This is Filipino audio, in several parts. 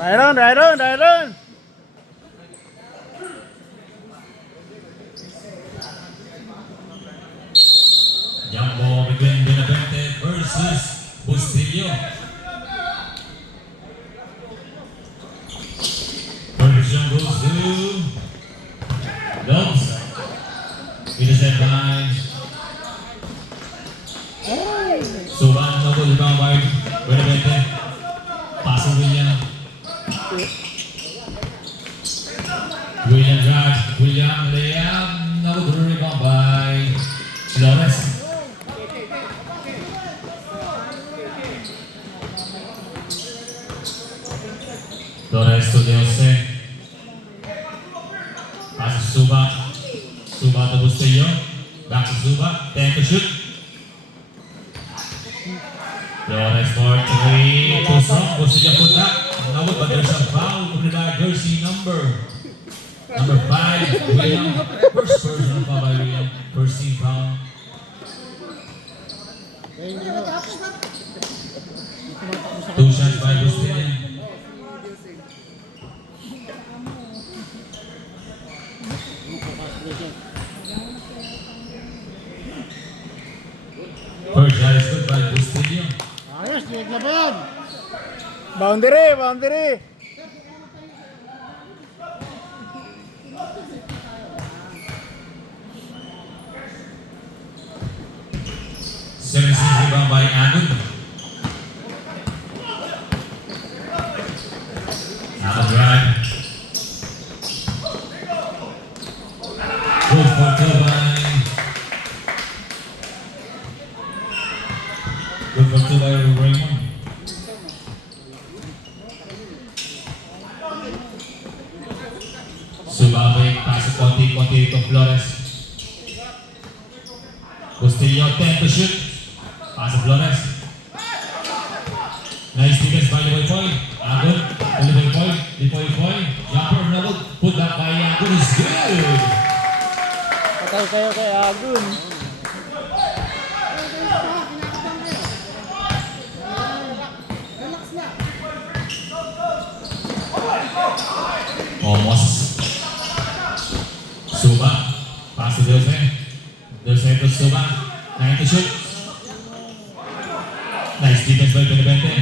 Right on. Jumbo between Benavente versus Bustillo. Perfection goes to Dobbs. Intercept by Suban. Double rebound by Benavente. Passing William. William drive. William layup. Double rebound by Flores. Flores to Jose. Pass to Suba. Suba to Bustillo. Back to Suba. 10 to shoot. Flores for 3. Too strong. Bustillo put that. No, but there's a foul to the jersey number 5. William. First personal foul by William. First team foul. Two shots by Bustillo. First shot is good by Bustillo. Ayos, dinig na ba yan? Boundary. 17 rebound by Agun. Agun drive. Good for 2 by Raymond. Subabe, pass konti to Flores. Bustillo, 10 to shoot. Pass to Flores. Nice defense by Lipoy. Agun, Lipoy. Jumper, no, put that by Agun is good. Patay kayo kay Agun. Almost. Suba. Pass to Jose. Jose to Suba. 9 to shoot. Nice defense by Benavente.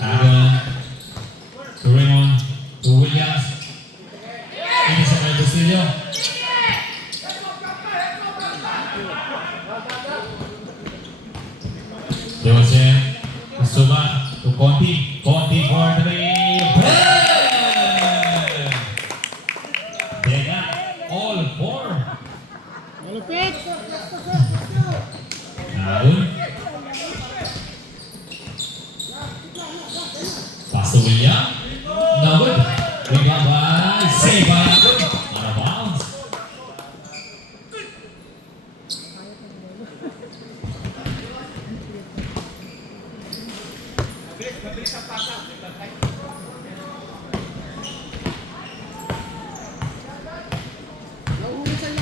Agun. To Raymond. To Williams. Intercept by Bustillo. Jose. To Suba. To Conti for 3. They got all 4. Malupit. Agun. Pass to William. No good. Rebound by save by Agun. Out of bounds.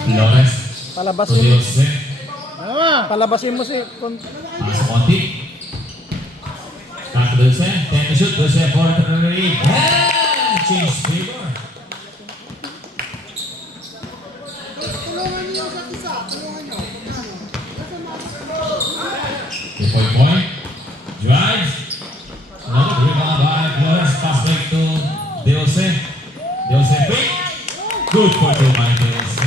Flores. Palabasin To mo. Jose. Palabasin mo si... Pass Conti. Back to Jose. 10 to shoot. Jose for 3. Change favor. Point. Drives. Another rebound by Flores. Pass back to Jose. Jose quick. Good for 2 by Jose.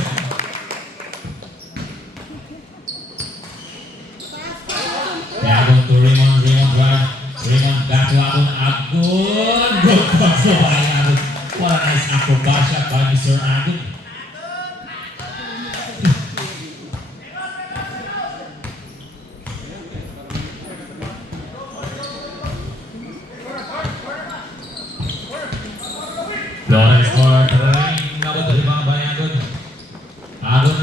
Agun to Raymond drive. Raymond back to Agun. Good pass by Agun. What a nice acrobat shot by Mr. Agun. Flores for 3. Double the rebound by Agun. Agun.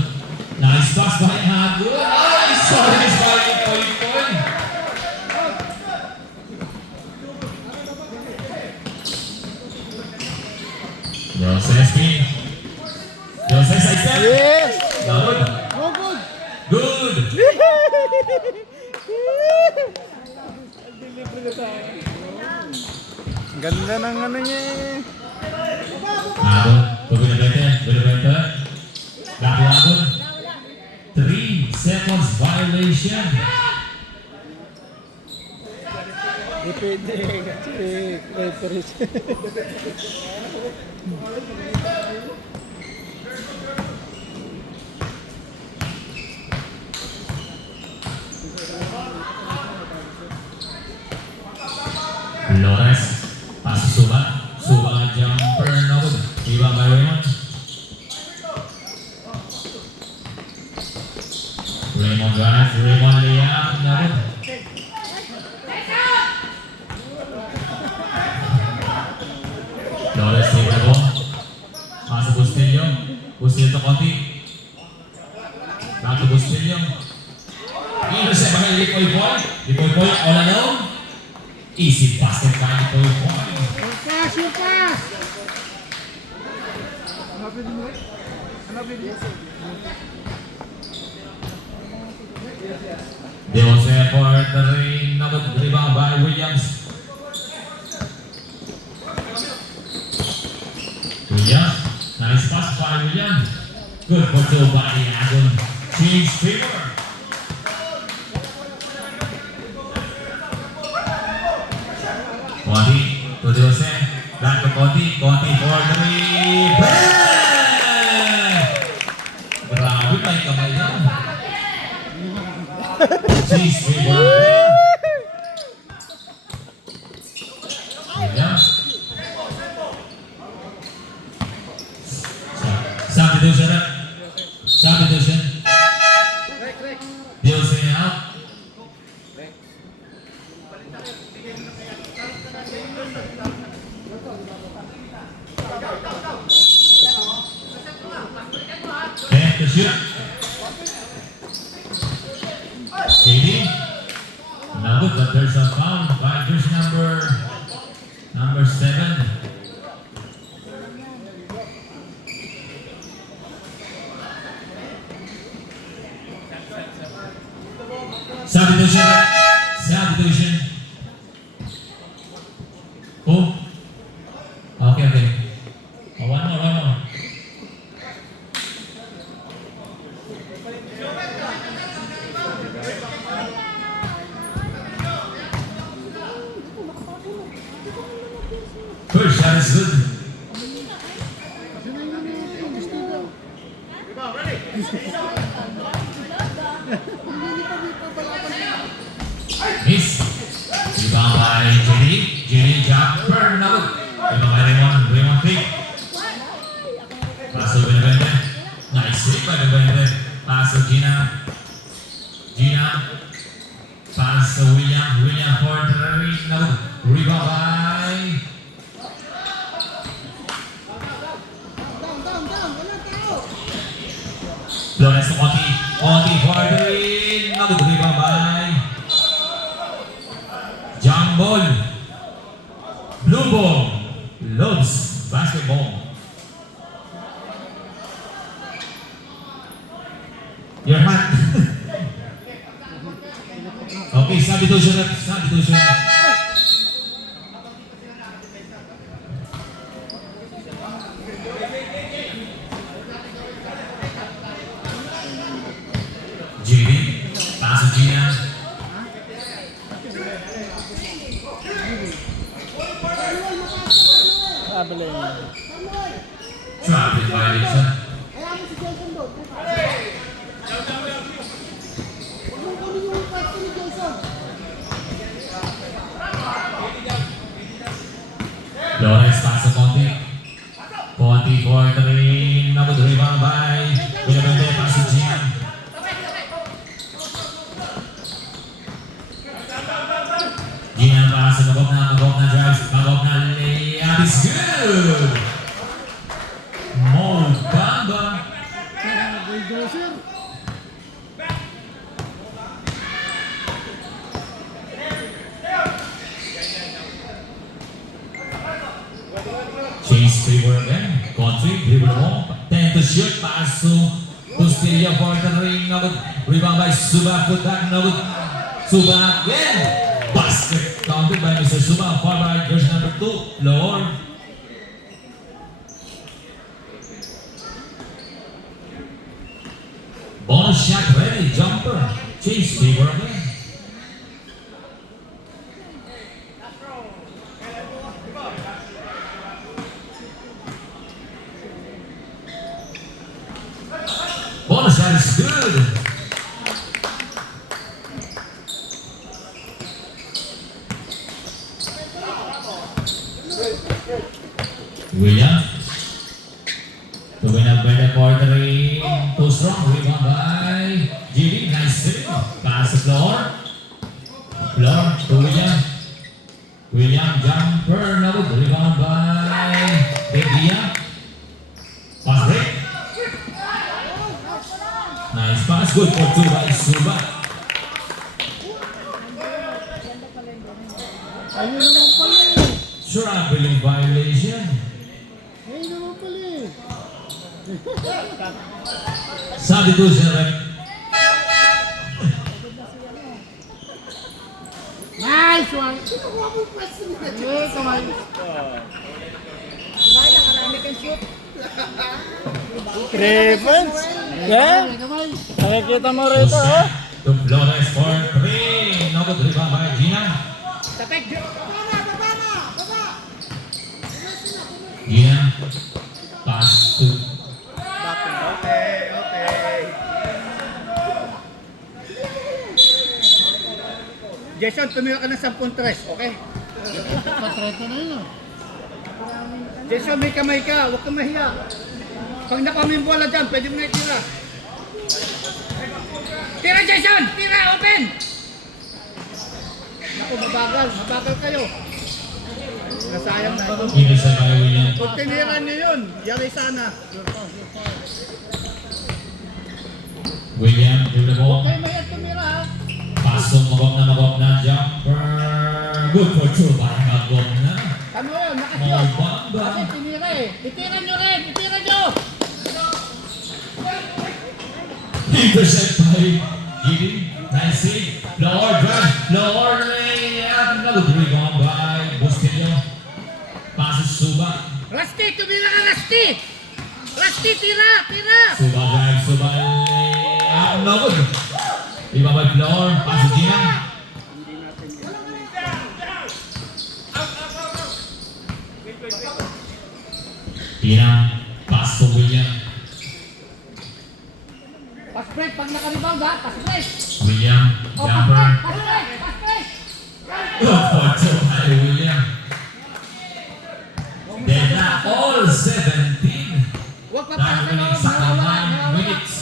Nice pass by Agun. Nice service by Lipoy. Jose spin. Jose side step. Yes! Good. Oh, good! Good. Delivery na tayo. Ganda ng ano niya eh. Agon, Benevente. Laki Agon. 3 seconds violation. Di pwede kasi referee. Flores, pass to Suba. Suba jumper no good. Iba by Raymond. Raymond drive, Raymond layup no good. Flores take the ball. Pass to Bustillo. Bustillo to Conti. Back to Bustillo. Intercept by Lipoy Boy. Lipoy Boy all alone. Easy basket by Lipoy Boy. Yung pass! Hanapin mo? Hanapin mo? Jose for the rebound by Williams. Williams, nice pass by Williams. Good for two by Agon. Change favor. Conti to Jose. Back to Conti. Conti for three. Bang! Grabe pa yung kamay yan. Change favor. Williams. Substitution. Substitution. Jose out. And to shoot. KD. Now good, but there's a foul by jersey number 7. Substitution. Oh. Okay. Oh, one more. First shot is good. Miss. Rebound by JD. JD jumper no good. Rebound by Raymond pick. Pass to Benevente. Nice pick by Benevente. Pass to Gina. Pass to William for three no good. Rebound by Flores to Conti for three no good. Rebound by Jump ball. Blue ball. Loves basketball. Your hand. Okay, substitution. JD. Pass to Gina. Trapping violation. Flores pass to Conti for three. No good. Rebound by Benevente. Pass to Gina. Gina pass to Magog na drives. Magog na layup is good. Mo Bamba. Change favor again. Country, dribble home. 10 to shoot. Pass to Bustillo for the ring. No good. Rebound by Suba. Put back. No good. Suba again. Basket counted by Mr. Suma, followed by jersey number 2, Lord. Bonus shot ready, jumper. Chase favorably. Bonus shot is good. William. To win up by the quartering. Too strong. Rebound by GD. Nice save. Pass the floor. Floor to William. William jumper. No good. Rebound by Degia. Pass break. Nice pass. Good for 2 by Suba. Ayun naman pala eh. Traveling violation. Ayun naman pala eh. Substitution rep. Nice one! Eh, kamay. Crevens! Eh? Nakikita mo rito, oh? To Flores for 3. No good. Rebound by Gina. Gina. Pass to Jason, tumira ka ng 10-3, okay? Patreto na yun, oh. Jason, may kamay ka, huwag kang mahiya. Pag nakuha mo yung bola dyan, pwede mo na itira. Tira, Jason! Tira, open! Naku, mabagal kayo. Nasayang na ito. Inisa by William. Kung tinira niyo yun, yari sana. William to the ball. Kayo mahiya tumira, ha? Pasong magok na jumper. Good for 2 by magok na. Ano yun, nakasyon. Mobamba. Kasi tinira eh. Itira nyo rin, itira nyo! Intercept by Giddy. Nice save. Lower drive. Lower layup. No good. Rebound by Bustillo. Passes Suba. Rusty, tumira ka, Rusty! Rusty, tira! Suba drive. Suba layup. No good. Rebound by Floor. Passes Gina. Gina. Pass to William. Pass break, pag nakarebound ha, pass break! William. O, pass Jumper. break, pass break, pass break! Good for 2 by William. Then all 17. Huwag Dahil papasa winning loob, sa nawawala, 9 minutes.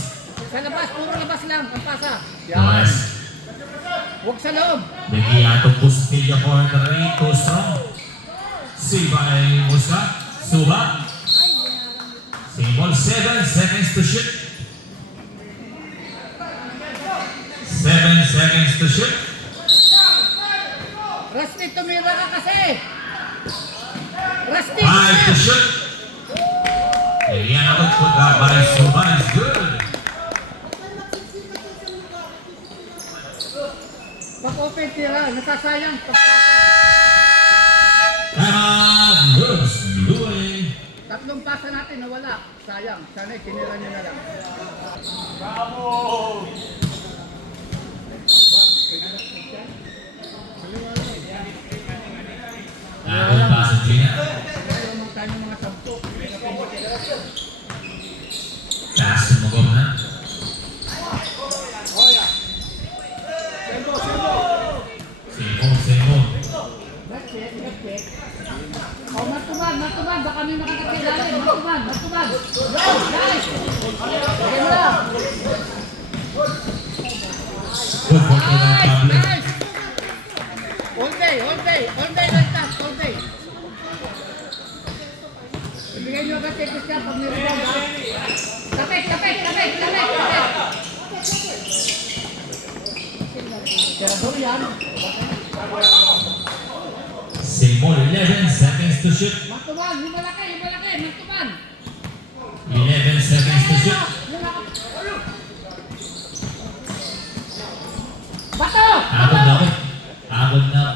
Sa labas, puro labas lang, ang pasa. Yes. Huwag sa loob. Bigyan to Bustillo for 3. Too strong. Save by Musa. Suba. Same ball. 7 seconds to shoot. 7 seconds to shoot. Rusty, tumira ka kasi! Rusty! 5 to shoot. Bigyan ako put up by Suba is good. Pag-open tira, nasasayang pagpasa. Time out. Goods. Louis. Tatlong pasa natin nawala. Sayang, sana'y tinira nyo na lang. Ang pasok Gina. Pero magkano mga 10. Pass to Magog na. Semo. That's it. O, matuman, baka may makakatilalim. Matuman. Nice! Lagyan mo lang. Good for 2 by Pablo. Nice! All day like that, all day. Ibigay nyo agad kay Christian pag niribog ha. Tapik! Tirador yan. Semo. 11 seconds to shoot. Matuman, yung malaki, matuman. 11 seconds to shoot. Bato! Agod na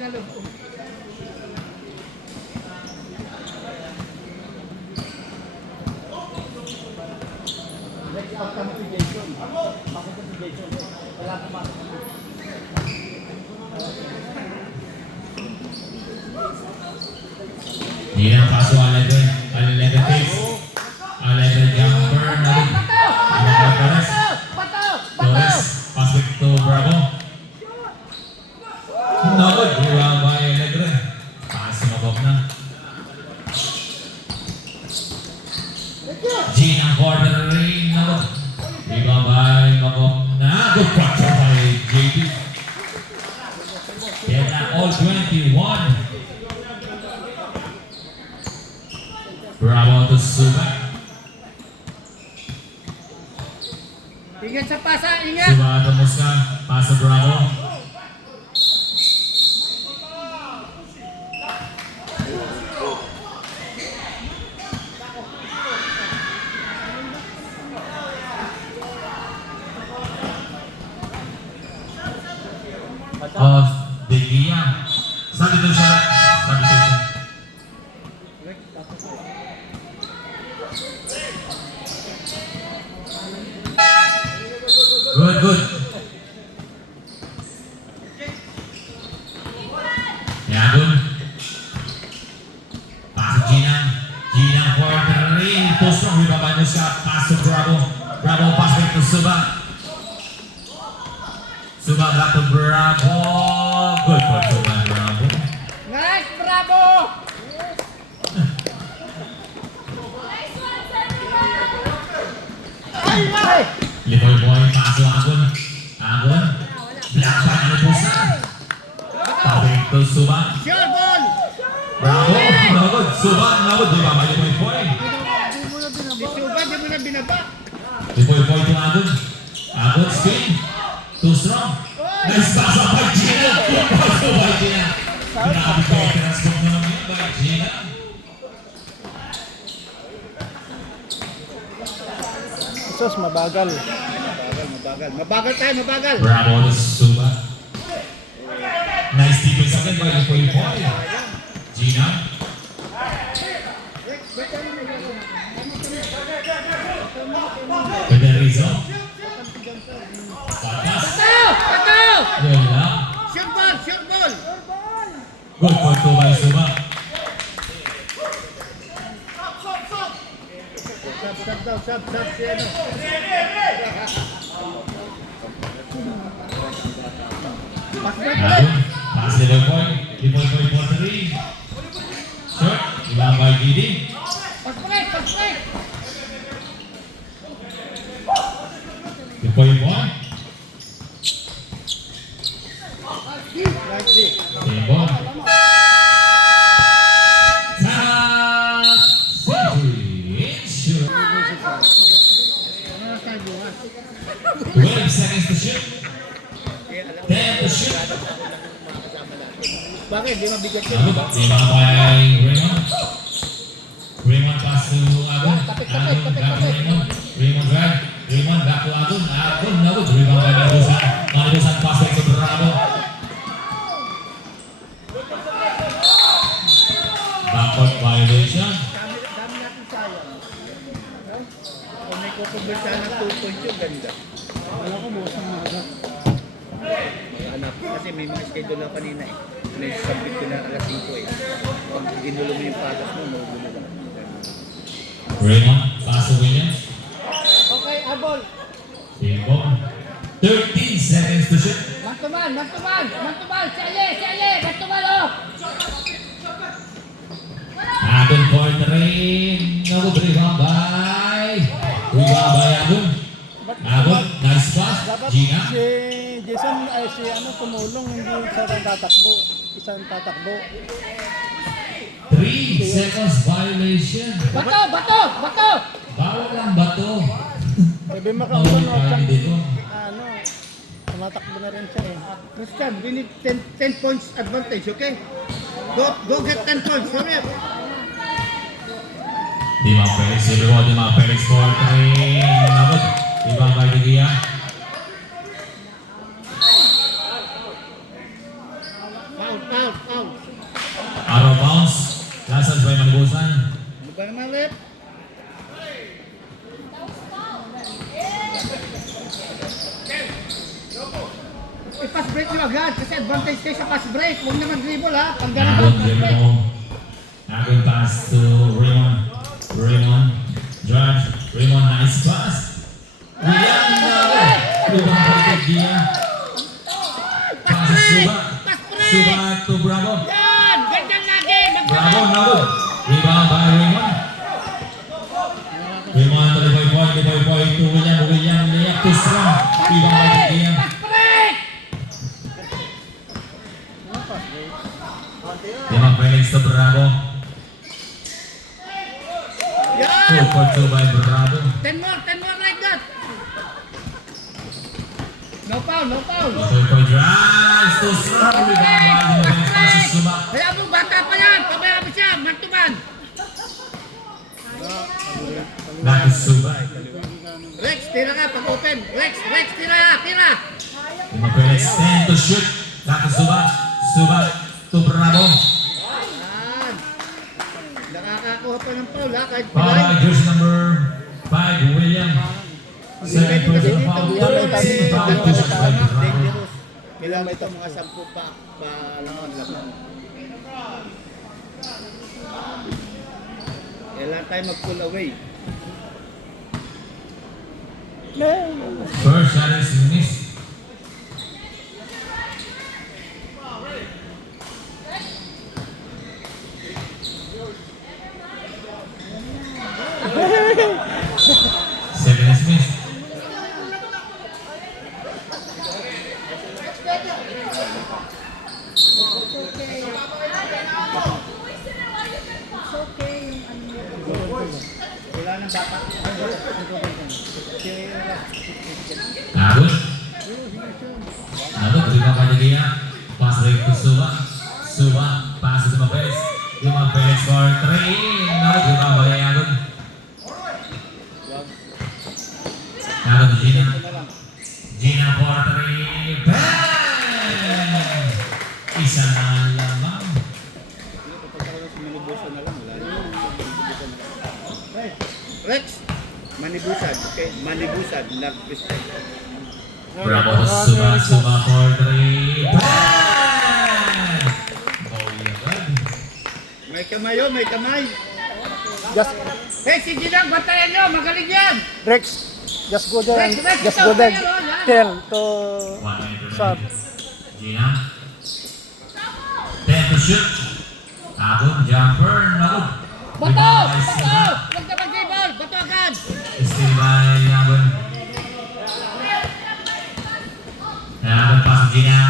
tinalo. Next out kami si Jason. Pasok ko si Jason. Wala pumasok. Hindi na paso 11 takes. 11 jumper. Torres. Torres. Pass it to Bravo. No good. Rebound by Alegre. Pass mabok na. Gina corner ring. No good. Rebound by mabok na. Good control by JD. Yan na all 21. Bravo to Suba. Ingat sa pasa, ingat! Suba to Musca. Pass to Bravo. De Gia. Substitution. Substitution. Good. Yagun. Pass to Gina. Gina quarter ring. Too strong. Rebound by Musca. Pass to Bravo. Bravo pass back to Suba. Suba back to Bravo. Good for Suba. Bravo. Nice, bravo! Ay! Lipoy boy. Pass to Agun. Agun. Black back to Pusa. Pass back to Suba. Sure ball! Bravo. No good. Suba. No good. Rebound by Lipoy boy. Si Suba, di mo na binaba. Lipoy boy to Agun. Agun screen. Too strong. Nice pass up by Gina. Good pass by Gina. Grabe ko. Transform na naman yun by Gina. Sos, mabagal. Mabagal tayo, mabagal. Bravo to Suba. Nice defense again by Lipoy boy. Gina. Federizo. Patas. Pataw! Yun lang. Short ball, short ball! Good for two by Suba. Sab, si ano. Agun. Pass Lipoy boy. Lipoy boy for three. Short. Rebound by Didi. Pag-break! Lipoy boy. Like this. Game ball. Top century. Sure. Ano tayo bukas? 12 seconds to shoot. 10 to shoot. Bakit? Di mabigat yun. Agun. Rebound by Raymond. Raymond pass to Agun. Agun back to Raymond. Raymond drive. Raymond back to Agun. Agun. No good. Rebound by Manibusan. Manibusan pass back to Bravo. Backcourt violation. Dami natin sayang. Kung may kukumbulsa ng 2 points yun, ganda. Wala ko, bukas ng maga. Anak, kasi may mga schedule na kanina eh. May submit ko na alas 5 eh. Pag ginulo mo yung patas mo, magulo lang. Raymond pass to Williams. Okay, abol. Game ball. 13 seconds to shoot. Mantuman! Sali! Mantuman oh! Agun cornering. No good. Rebound by Agun. Agun. Nice pass. Dapat Gina. si Jason, ay si ano, tumulong, hindi siya tatakbo. Isang tatakbo. 3 seconds violation. Bato! Bawal ang bato. Sabi No makaulan, no, time dito. ano, tumatakbo na rin siya eh. Christian, we need 10 points advantage, okay? Go get 10 points, hurry up! Di mga Felix. Everyone, di mga Felix for 3. Nabot. Ibang by De Gia. Foul. Foul. Out of bounds. Lasas by Malibusan. Ano ba naman ulit? I-pass break nyo agad kasi advantage kayo sa pass break. Huwag na mag-dribble ha. Pag ganun ba, Agon, pass break. Agon pass to Raymond. Raymond. Judge. Raymond, nice pass. William. Lubang balik dia. Pass to Suba. Suba to Bravo. Yan! Ganyan lagi! Bravo, Nabud. Rebound by Raymond. Raymond to the boy to William. William layup to Strong. Rebound by dia. Pass break! Limang Felix to Bravo. Yan! 4-2 by Bravo. 10 more like that! No foul. 4-point drives to Strong. Rebound by pass to Suba. Kaya mo, bata pa yan! Pabayaan mo siya! Man to man! Back to Suba. Rex, tira ka pag open! Rex, tira! Limang Felix 10 to shoot. Back to Suba. Suba to Bravo. Yan! Nakakakuha pa ng foul ha, kahit Foul pilay. by jersey number 5, William. Second personal foul. Third foul to shoot by Bravo. Dangerous. Kailangan ito mga 10 pa laman. Kailangan tayo mag-pull away. First shot is missed. Seven is missed. Wala nang bata. Nabud. Nabud, lima pa dia. Pass right to Suba. Suba, pass to Felix. Lima Felix for 3. Nabud, lima pa dia Nabud. Nabud to Gina. Gina for 3. Bang! Isa na lamang. Rex, manibusan, okay? Manibusan, not pistol. Bravo to Suba. Suba for 3. Bang! Bawi agad. May kamay yun, may kamay. Just, Hey, si Ginang, bantayan nyo, magaling yan. Rex, just go there and Rex, just ito, go there. tayo, yan. Tell to 1 minute Sub. remaining. Gina. 10 to shoot. Agon, jumper, Nabud. Bato! Rebound by Bato! Suba. Huwag ka mag-dribble! Bato agad! Still by Agon. Agon pass to Gina.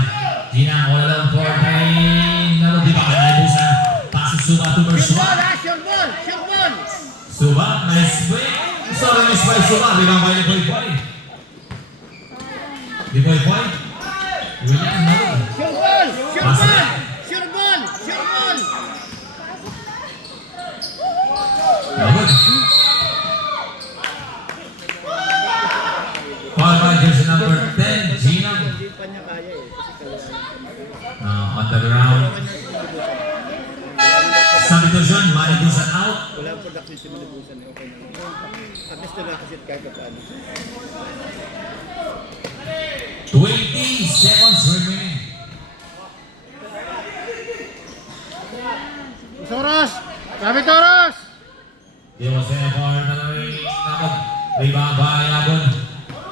Gina all alone for 3. Nabud, di ba kaya naibusan? Pass to Suba to Sure Bersua. ball, ha? Sure ball! Sure ball! Suba, nice break. Sorry, miss by Suba. Rebound by Liboy Boy. Liboy Boy. William, Nabud. Sure ball! Sure Pass ball! back. Sure ball! Sure ball! Nabud. Foul by jersey number 10, Gina. Hindi pa niya kaya eh. Kasi kailangan. On the ground. Substitution, Manibusan out. Wala ang production si Manibusan. Okay na. At least na nakasit kahit pa paano. 20 seconds remaining. Toros! Sabi Toros! Diosena for the Nabud. Rebound by Agon.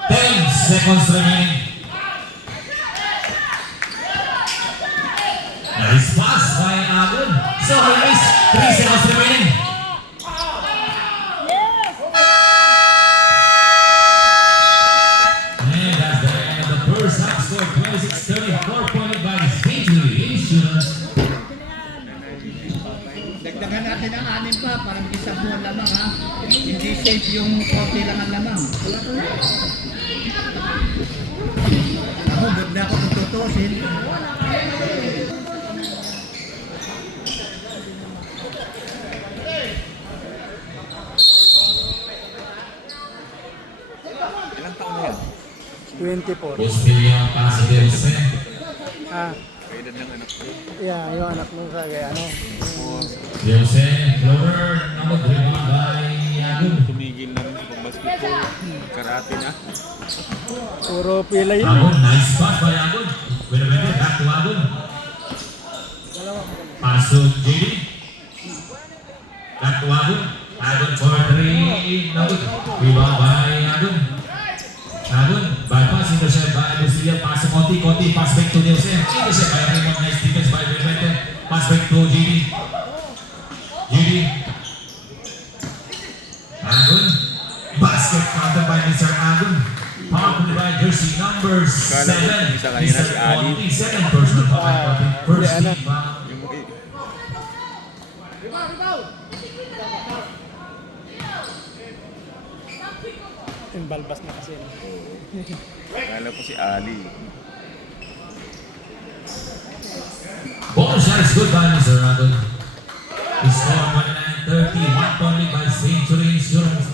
10 seconds remaining. Nice pass by Agon. So release. 3 seconds remaining. And that's the end of the first half. Score 26-34, pointed by Speedway Insurance. Dagdagan natin ang 6 pa. Parang isang buwan lamang ha. Hindi safe yung konti lang ang lamang. Ako, good na ako kung tutusin. Ilang taon na yan? 24. Bustillo, pass to Jose. Ah, Edad ng anak ko. Yeah, yung anak mo sa ano. Jose, floater, number 3 by Agun. Tumigil na rin sa pag-basketball. Karate na. Puro pila yun. Agun, nice pass by Agun. Wait a minute, back to Agun. Pass to JD. Back to Agun. Agun for 3, no good. Rebound by Agun. Agun, bypass, intercept by Lucia. Pass to Conti, pass back to Jose. Intercept by Raymond, nice defense by Benvente. Pass back to JD. JD. Agun. Basket counter by Mr. Agun. Power play by jersey number 7. isa kanina si Ali. Conti, second personal foul by Conti. First Hindi, team foul. Yung balbas na kasi. Akala ko si Ali. Bonus shot is good by Mr. Agun. He scored 29-30, 1 point lead by Century Insurance.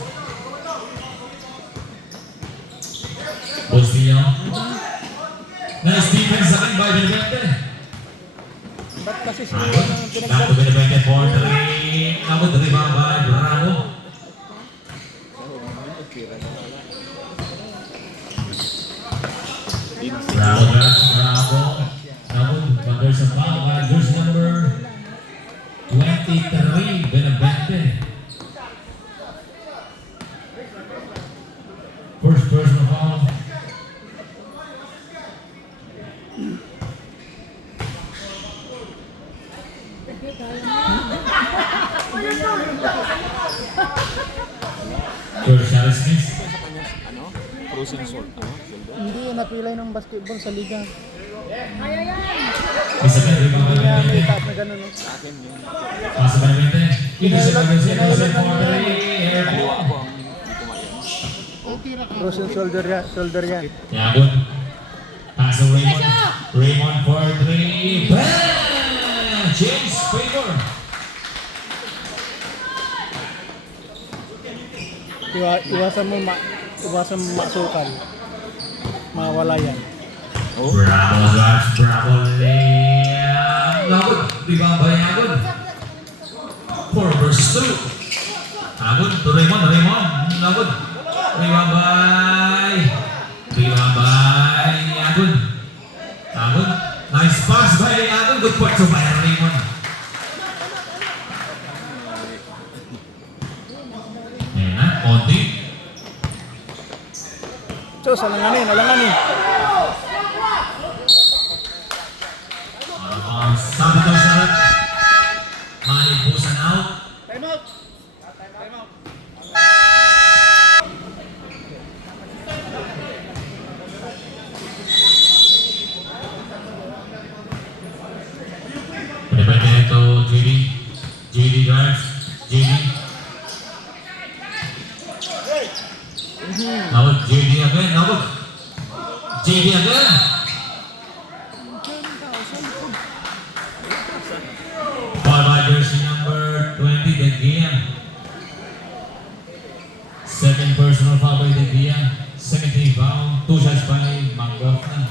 Bosnia. Nice defense again by Benevente. Ba't kasi siya Agun. yung Back to pinagdala? Benevente for 3. Now the rebound by Bravo. Bravo, Bravo. Now there's a foul by jersey number 23, Benevente. First personal foul. First shot is missed. Ano? Frozen salt. Ano? Hindi yun napilay ng basketball sa liga. Isa ka, rebound by Kaya may Benevente. taas na gano'n. No? Sa akin yun. Pasa Benevente. Intercept by Jose. Jose for 3. Air Kaliwa ball. ko ang hindi kumain. Frozen shoulder yan. Yagun. Pass to Raymond. Raymond for 3. Bam! James Favor. Iwasan mo masukan. Mawala yan. Bravo, guys. Bravo, Liam. Yagun. Rebound by Yagun. 4 versus 2. Yagun to Raymond. Raymond. Yagun. Rebound by Yagun. Yagun. Nice pass by Yagun. Good point to by Raymond. Ayan na, Conti. Chos, alanganin. Sabi daw sa rep. Manibusan out. Depende ito, JD. JD drives. JD. Nawag, JD again. Nawag. JD again. Foul by jersey number 20, De Gea. Second personal foul by De Gea. Second team foul. 2 shots by McGoffin.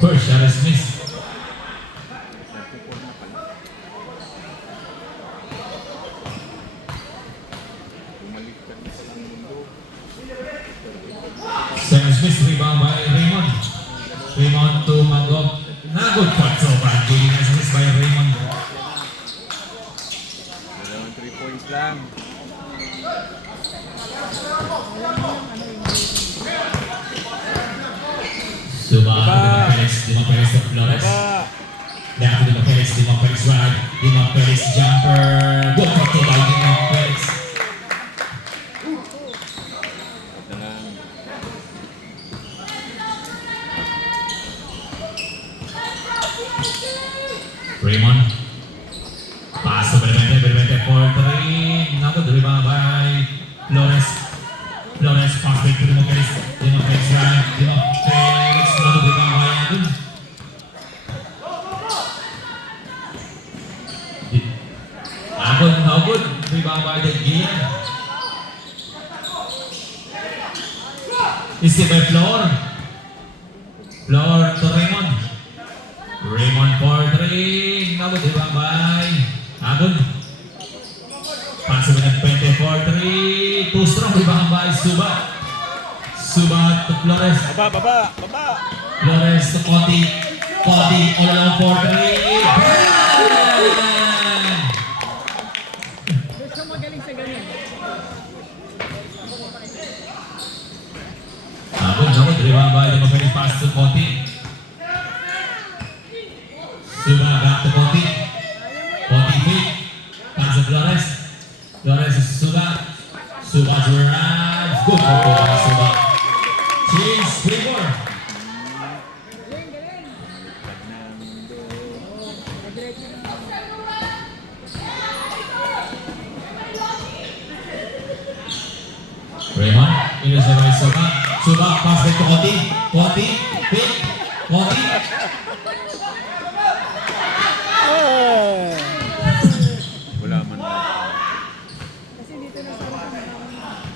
First shot is missed. Bumaliktad na palang mundo. Second miss, rebound by Raymond. Raymond to Magog. Good point so by JD. Nice miss by Raymond. Dalawang 3 points lang. Suba, Dima Perez to Flores. Back to Dima Perez right. Dima Perez jumper. Good point to by Dima Perez. Ito lang. Raymond. Pass to Benevente for 3. Now the rebound by Flores. Flores pass back to Dima Perez. Dima Perez right. Dima Perez. Now the rebound by Agun. Agun, no good. Rebound by De Gea. Steve by Flor. Flor to Raymond. Raymond for 3. Nabot ibang bay. Agon. Pasok ng 20 for 3. Too strong ibang bay. Suba. Suba to Flores. Baba. Flores to Cody. Cody all along for 3. Gusto magaling sa ganyan. Agon. Ibang bay. The very fast to Cody. Suba back to Cody. Cody feet. Pass to Flores. Flores to Suba. Suba to Rams. Good for Suba. Change 3-4. Raymond, ini sabay Suba. Suba, pass back to Cody. Cody, pick. Cody.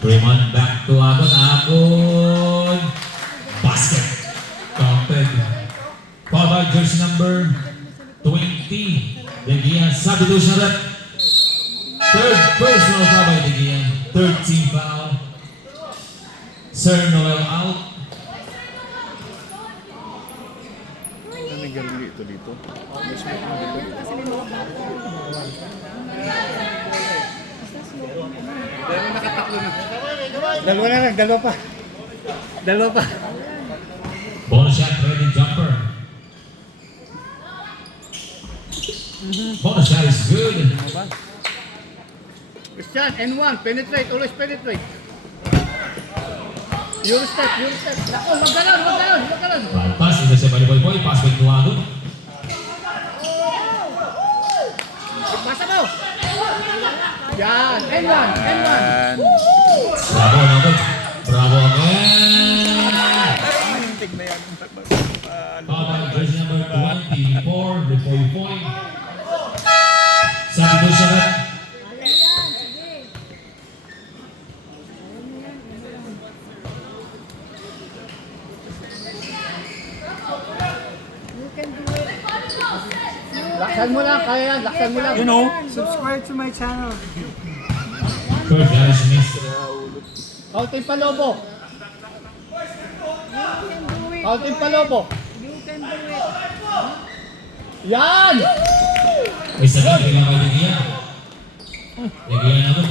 Raymond back to Agon. Basket. Counted. Foul by jersey number 20. De Gea, substitution rep. Third personal foul by De Gea. Third team foul. Sir Noel out. Ano yung ito dito? Dalawa pa. Bonus shot, ready jumper. Bonus shot is good. Christian, N1, penetrate, always penetrate. Your step. Ako, wag galon. Ball pass, ito siya bali boy. Pass back to Agon. Pasa mo! Yan, N1. Bravo, Agon. Bravo again. Foul by jersey number 24, the 4 point. Substitution rep. Laksan mo lang, kaya yan, laksan mo lang. Subscribe to my channel. Third Gary Smith. Kaunting palobo. Kaunting palobo. Yan! May sakit, hindi nga kay De Gea. De Gea na doon.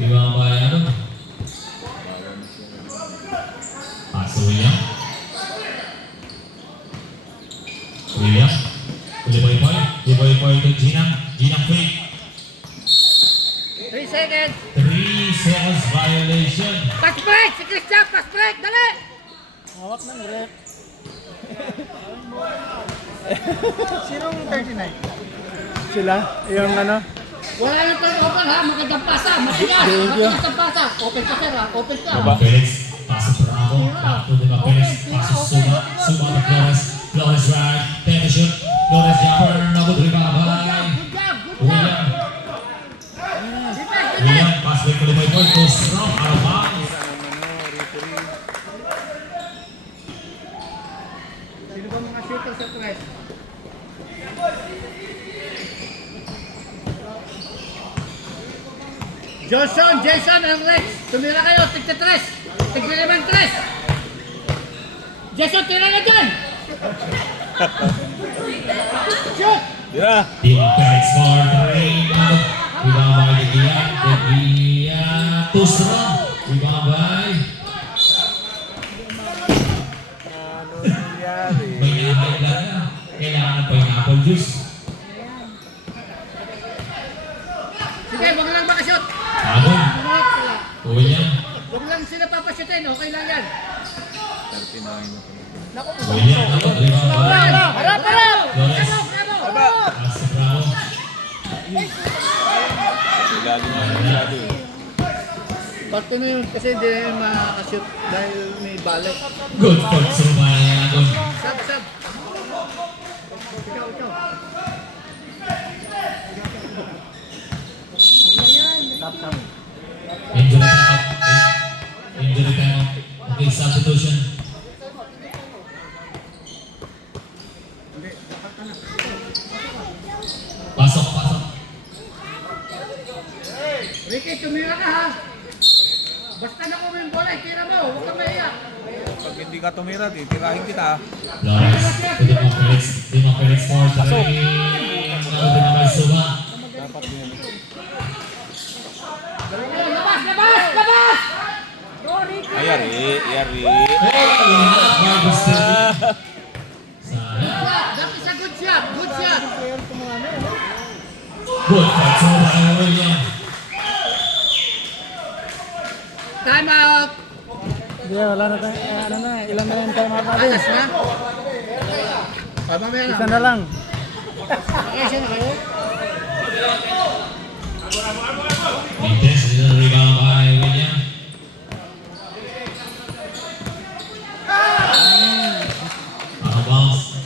Di ba ang bahay na doon? Pass to William. Boy to Ginang fake. 3 seconds. 3 seconds violation. Pass break! Si Christian, pass break! Dali! Hawak ng rep. Sinong 39? Sila? Yung ano? Wala yung turnover ha, magandang pasa, matigas, Thank you. matigas ang pasa. Open ka sir ha, open ka. Felix, pass to Bravo. Back to the Felix. Pass to Suba. Suba to Flores. Flores right. Ten shoot. Flores jumper. Nabot rebound. Good job! William. Defense, William, pass back to the boy. Too strong. Out of bounds. Sino ba mga shooter sa press? Johnson, Jason, and Rex. Tumira kayo, tigta-tres. Tigla-limang tres. Jason, tira na dyan! Shoot! Team Felix for 3. Rebound by De Gea. De Gea. Too strong. Rebound by. May naabay lang na. Kailangan ng pineapple juice. Sige, wag lang makashoot. Abon. William. Huwag lang sila papashotin, okay lang yan. William. Abon. Rebound by. Harap! Flores. Bravo! Pass to Bravo. Parte na yun kasi hindi na yung makakashoot dahil may balik. Good for Sumaya. Abon. Sab! Ikaw. Injury time out. Injury time out. substitution. Pasok, pasok. Ricky, tumira ka ha. Basta na ko yung bola, tira mo. Huwag kang mahiya. Pag hindi ka tumira, titirahin kita. Lawrence, to the Felix for three. Nakuha na kay Suba. Labas, labas, labas! Ayari, ayari. Bago steady. Sayang. That is a good shot, good shot. Good fight sa kay William. Time out. Hindi, wala na tayo. Ano na, ilan na yung time out natin? Alas na. Mamaya na. Isa na lang. Okay, siya na kayo. Intense little rebound by William. Bounce.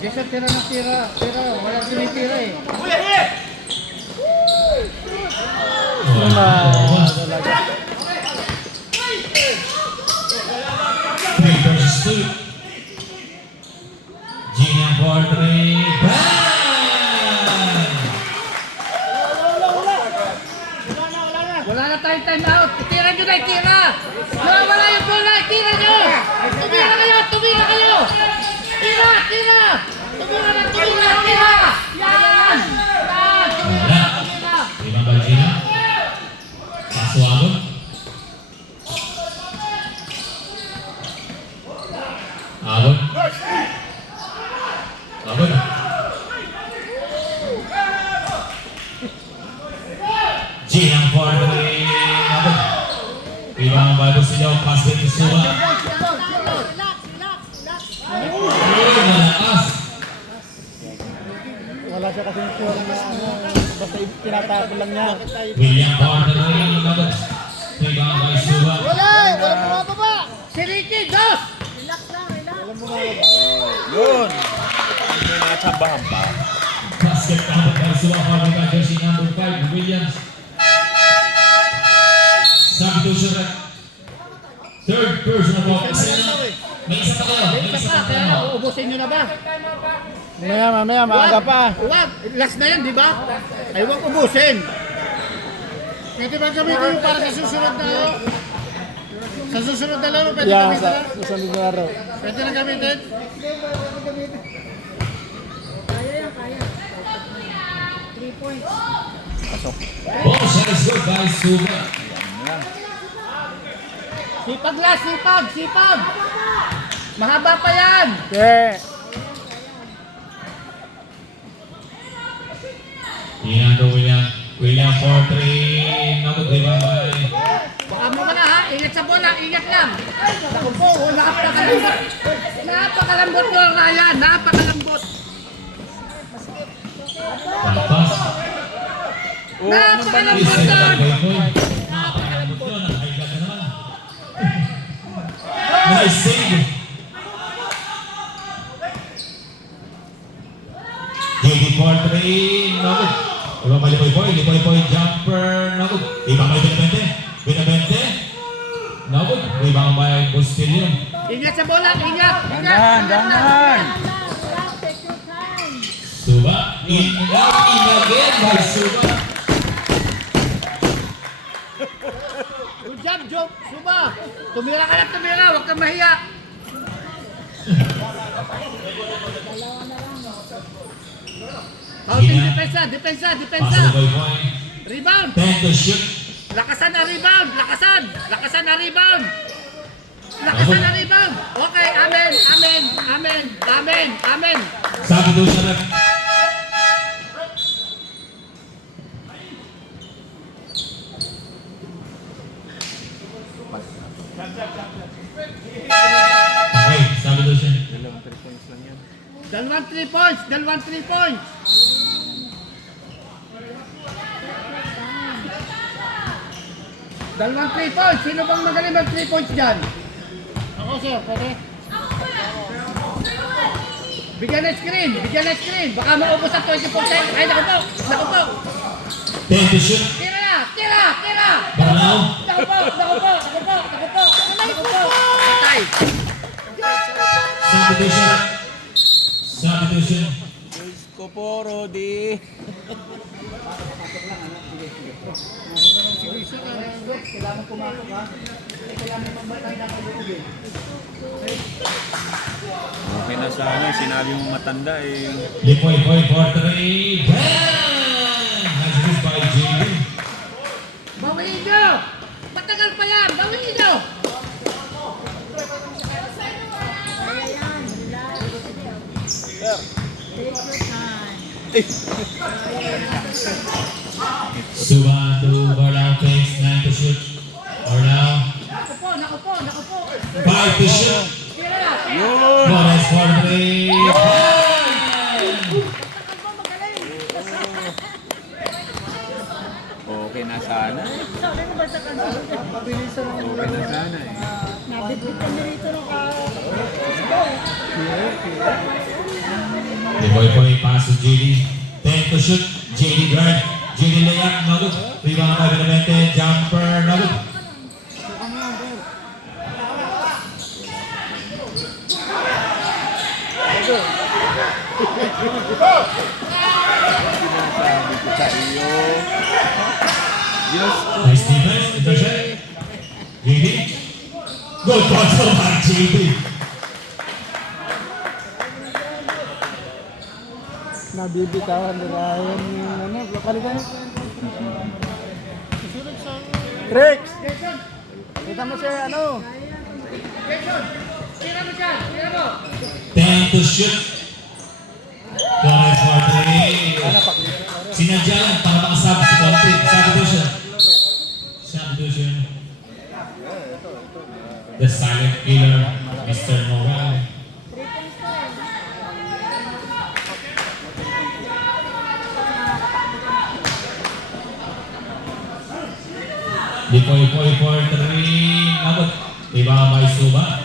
Jason, tira na tira. Tira, wala tinitira eh. Three versus two. Gina for three. Bang! Wala na tayong time out. Tira nyo na, tira. Wala yung bola, tira nyo. Tumira kayo, tumira kayo. Tira, tira. Tumira na, tumira, tira. Yan. Yan, tumira, tumira. Rebound by Gina. Paso agad. Agad. Agad. Gina for three. Agad. Rebound by Bustillo. Pass back to Suba. Malakas. Wala siya kasi sure na ano, basta tinatapon lang niya. William for three. Agad. Rebound by Suba. Wala bumababa. Si Ricky, dos. Yun. Hindi na natambahan pa. Basket counted by Suba for the jersey number 5, Williams. Substitution at third person of offense. May isa pa kayo. May isa pa Kaya kayo. uubusin nyo na ba? Mamaya, maaga pa. Huwag. Last na yan, di ba? Ay, huwag ubusin. Pwede ba gamitin yung para sa susunod na sa susunod na laro? Pwede Yeah, gamitin sa na? susunod na laro. Pwede na gamitin? Kaya yan, kaya. 3 points. Oh, shot is good by Suba. Sipag la, sipag, sipag. Mahaba pa yan. Yeah. Inando William for 3. Nakot rebound by Baka mo ka na ha, ingat sa bola, ingat lang. Naku po, napakalambot. Napakalambot mo, Ryan, napakalambot. Pampas. Napakalambot Isa doon. by Boy. Napakalamot yun. Nakaiga ka naman. Nice save. JD for 3. Nakot. Ibang mali Boy. Lipoy jumper. Nakot. Ibang mali Binabente. Nakot. Ibang by Bustillo. Ingat sa bola, ingat, ingat. Dahan. Take your time. Suba. In again by Suba. Good job, Job, Suba. Tumira ka lang, tumira, huwag kang mahiya. Outing, depensa, depensa, depensa. Pasok by Boy. Rebound. 10 to shoot. Lakasan na rebound, lakasan. Lakasan na rebound. Lakasan na rebound. Okay, amen, amen, amen, amen, amen. Substitution at okay, substitution. Dalawang 3 points, dalawang 3 points. Dalawang 3 points. Sino bang magaling mag 3 points dyan? Ako, sir. Pwede? Bigyan ng screen, bigyan ng screen. Baka maubos ang 24 seconds. Ay, naku po, naku po. 10 to shoot. Tira na, tira, tira. Panalo. Naku po, naku po, naku po, naku po. Naku po. Patay. Substitution. Substitution. Diyos ko po, Rodi. Kailangan pumasok ha. Kailangan magmatanda ka loob eh. Okay na sana, sinabi mong matanda eh. Lipoy for 3. Bang! Nice miss by JB. Bawiin nyo. Matagal pa yan, bawiin nyo. Kaya yan. Relax. Take your time. Suba to Barlao Face. 9 to shoot. Barlao. Naku po, naku po, naku po. 5 to shoot. Tira na, tira. Yun! Flores for 3. Bang! Okay na sana. Sabi mo ba sa kanila? Pabilisan ng Okay na sana eh. Nabitbit kami rito ng Lipoy pass to JD. 10 to shoot. JD guard. JD layup. No good. Rebound by Benavente. Jumper. No good. Sinasabi ko sa iyo. Diyos ko. Nice defense. Intercept. JD. Good control by JD. Nabibitawan ni Ryan yung ano, lokalitan. Rex! Kita mo siya ano? Jason, tira mo dyan, tira mo. 10 to shoot. Flores for 3. Sinadya lang para makasab si Conte. Substitution. Substitution. The silent killer, Mr. Moral. 3 points to eh. Lipoy for 3. Nabot. Iba by Suba.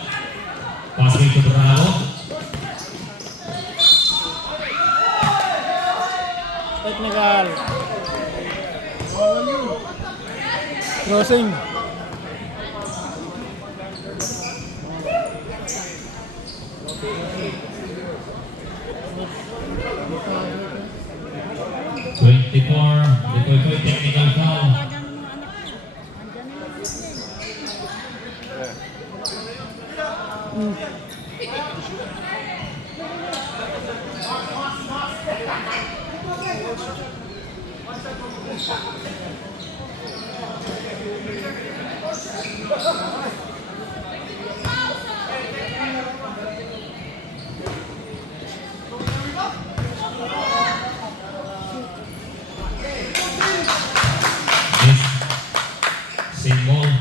Passing to Bravo. Technical. Crossing. Lipoy technical foul. Andyan ang mga anak niya. Andyan na yung business. Yes. Same ball.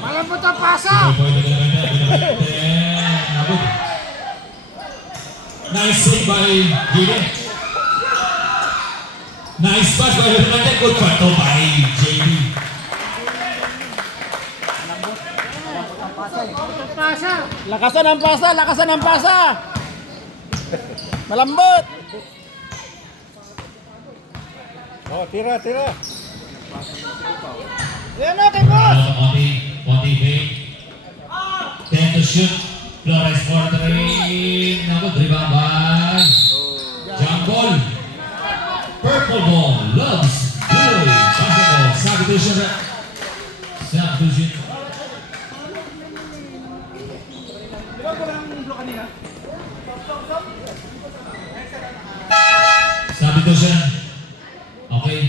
Malambot ang pasa. Nice save by Gideon. Nice pass by Benavente. Good pato by JB. Pasa. Lakasan ang pasa, lakasan ang pasa. Malambot. Oh, tira, tira. Yan na kay boss. Konti fake. 10 to shoot. Flores for 3. Naku, dribble by. Jump ball. Purple ball. Loves. Blue. Basketball. Substitution. Substitution. Substitution. Okay.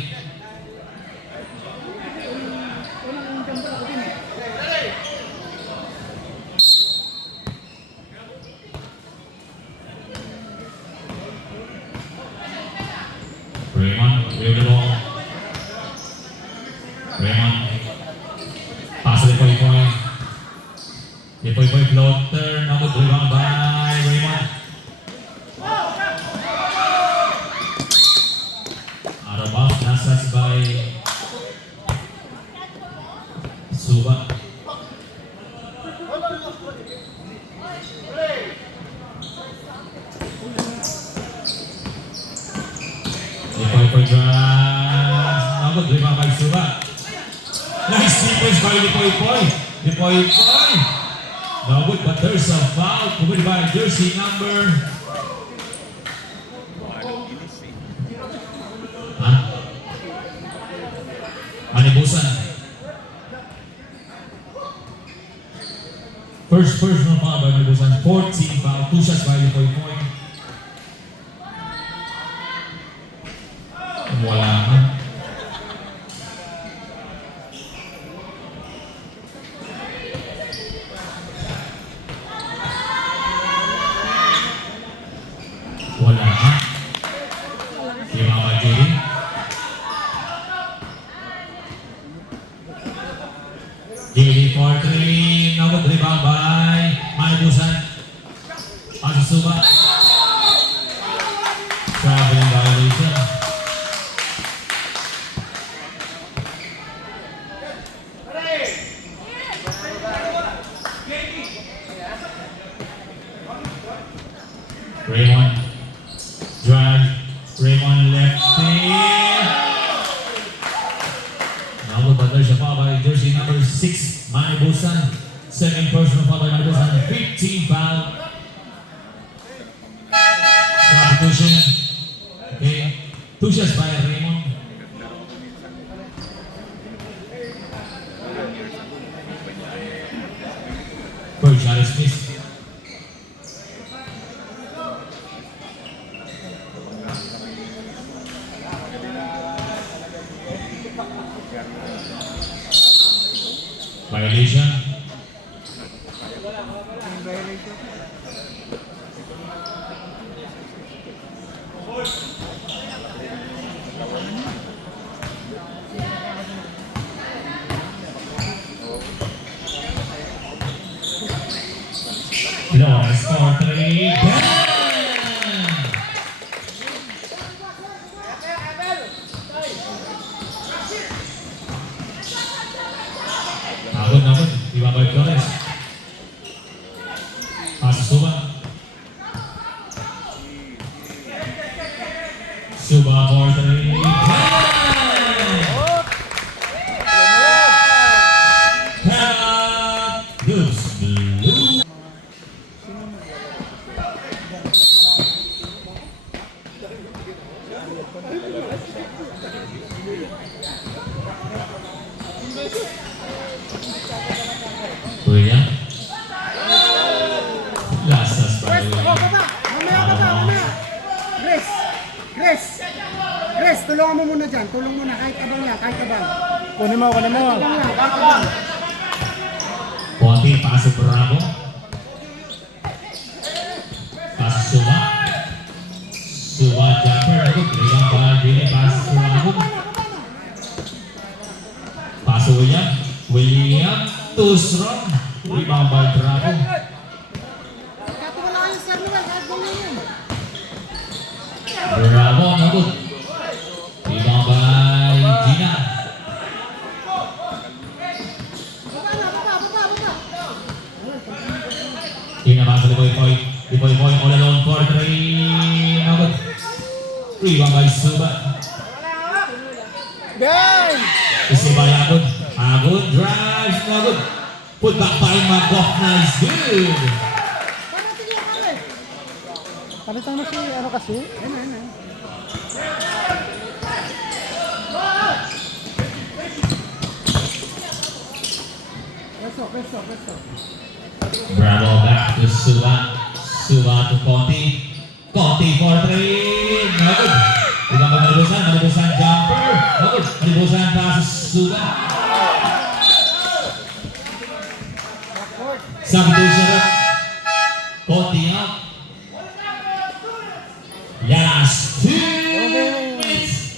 Raymond, wheel the ball. Raymond. Pass to the point. The point floater. Now good rebound by Raymond. Lipoy for drives. Nagod, lima by Suba. Nice defense by Lipoy. Lipoy. Nagod, but there's a foul committed by jersey number. Ha? Manibusan. First personal foul by Manibusan. 14 foul. 2 shots by Lipoy. Wala ka. Wala ka. Di ba ka, Jerry? Jerry for 3. Nagod rebound by Manibusan. Asusuba. Traveling violation. Raymond drive. Raymond left field. Now the siya pa by jersey number 6, Manibusan. Second personal foul by Manibusan. 15 foul. Substitution. Okay. 2 shots by Raymond. First shot is missed. Violation. Lawrence for 3. Nabod. Ibabay Flores. Pasok Suba. Suba for 3. Goose Blue. William. Last touch by William. Mamaya. Grace, tulungan mo muna dyan. Tulong muna, kahit abang yan, kahit abang. Kunin mo. Abang lang, kahit abang. Konti, pasok Bravo. Pasok Suba. Suba jumper. Nagod, rebound by Billy. Pasok Bravo. Pasok William. Too strong. Rebound by Bravo. Kato mo lang yung Sir Noel, kahit bang yun. Bravo, nagod. Rebound by Gina. Baba. Pinabasa Lipoy. Lipoy all alone for 3. Nagod. Rebound by Suba. Game! Suba Agod. Agod drives. Nagod. Put back by Magok. Nice. Good. Palitan mo si ano kasi? Preso. Bravo back to Suba. Suba to Conti. Conti for 3. Nagod. Ibang Manibusan jumper. Nagod. Manibusan passes Suba. Substitution. Conti out. Last 2 minutes.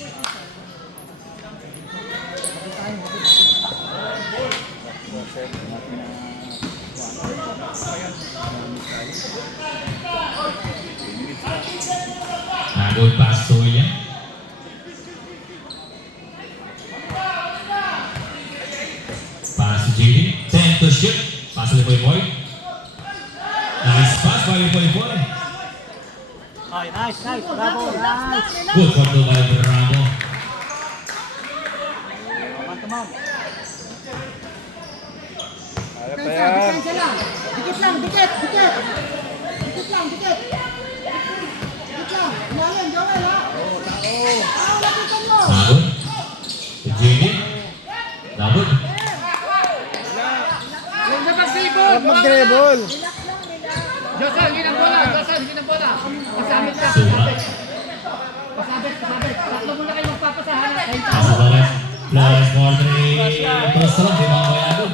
Good pass to William. Pass to JD. 10 to shoot. Pass to Boy. Nice pass by Poy. Ay, nice. Bravo, nice. Good control by Bravo. Come on. Kaya pa Depensa, yan. depensa lang. Dikit lang, dikit. Dikit lang. Ilalim, Joel, ha? Lapitan mo. Labot. Si JD. Labot. Huwag na pagsibol. Huwag mag-dribble. Josan, ginang bola. Pasamit ka. Suba. Pasabit. Tatlo muna kayo magpapasahan. Pasok ulit. Plus more 3. Terus terang di bawah Bayadun.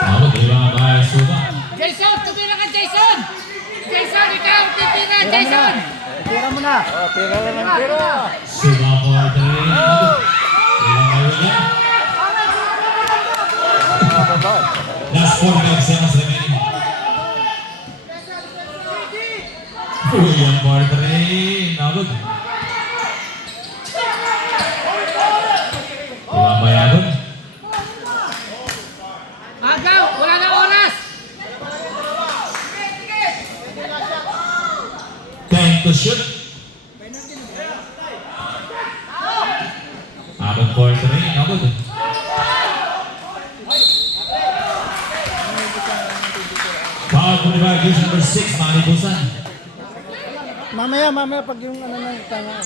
Labot di bawah Bay Suba. Jason, tumira ka, Jason! Jason, ikaw, titira, Jason! Tira mo na. Oh, tira lang ang tira. Suba for 3. Labot. Di bawah William. Last 4 seconds remaining. William for 3. Labot. Di bawah Bayadun. Agaw, wala na oras! 10 to shoot. Abot for 3. Abot. Foul for the Vikings number 6, Manny Busan. Mamaya pag yung ano na tama.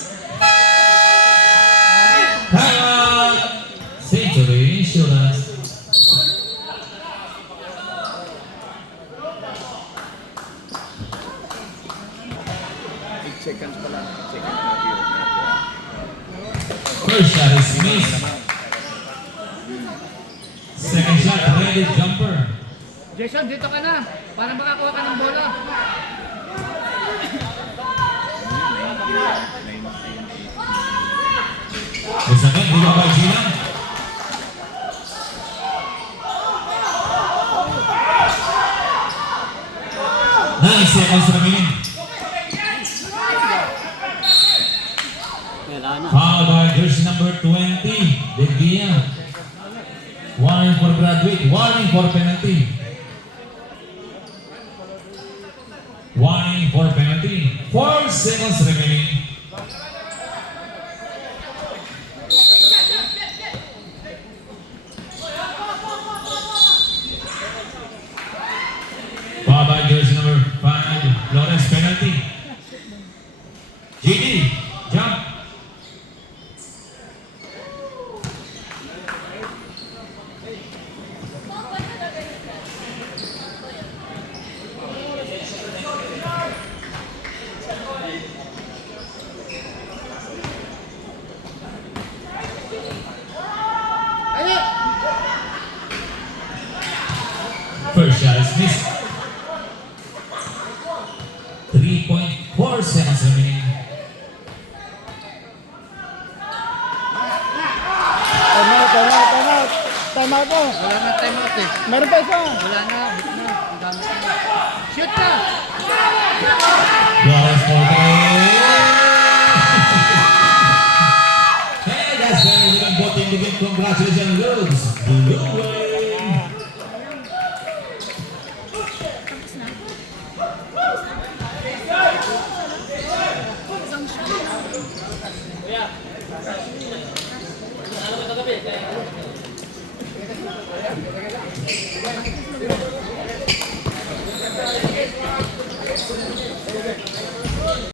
Timeout. Century Insurance. Seconds pa lang. First shot is missed. Second shot, ready jumper. Jason, dito ka na. Para makakuha ka ng bola. Once again, di ba Gina? Nine seconds remaining. Foul by jersey number 20, De Gea. Warning for graduate, warning for penalty. Warning for penalty. 4 seconds remaining. Foul by jersey number 5, Lawrence penalty. GD, jump. First shot is missed. 3.4 seconds remaining. Time out po. Wala na time out eh. Meron pa isa. Wala na. Ang dami na. Shoot na! Lawrence for 3. Hey, that's very good. Both in the game. Congratulations, Luz. Blue Wave. Isang shot.